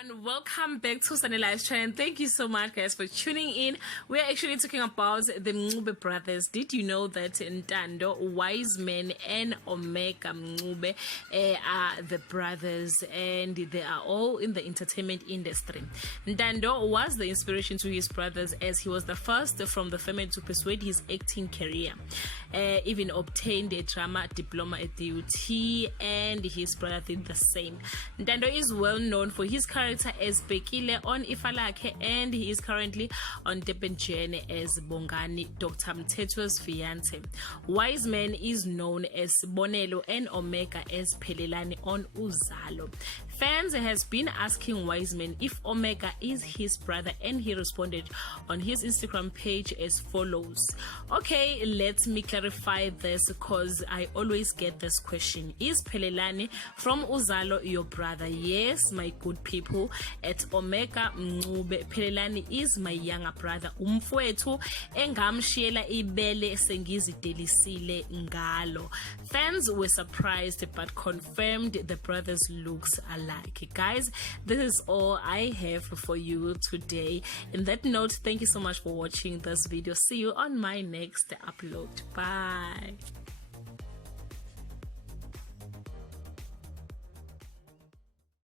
everyone, welcome back to Sunny Live's channel. Thank you so much guys for tuning in. We're actually talking about the Mncube brothers. Did you know that Ntando, Wiseman and Omega Mncube are the brothers and they are all in the entertainment industry? Ntando was the inspiration to his brothers as he was the first from the family to persuade his acting career. Even obtained a drama diploma at the UT, and his brother did the same. Ntando is well known for his character as Bekile on Ifalake, and he is currently on Depenjene as Bongani, Dr. Mthethwa's fiance. Wiseman is known as Bonelo and Omega as Phelelani on Uzalo. Fans has been asking Wiseman if Omega is his brother, and he responded on his Instagram page as follows. Okay, let me clarify this because I always get this question. Is Phelelani from Uzalo your brother? Yes, my good people. At Omega Mncube, Phelelani is my younger brother. Umfowethu engamshiyela ibele sengizidelisile ngalo. Fans were surprised but confirmed the brothers looks alike. Guys, this is all I have for you today. In that note, thank you so much for watching this video. See you on my next upload. Bye.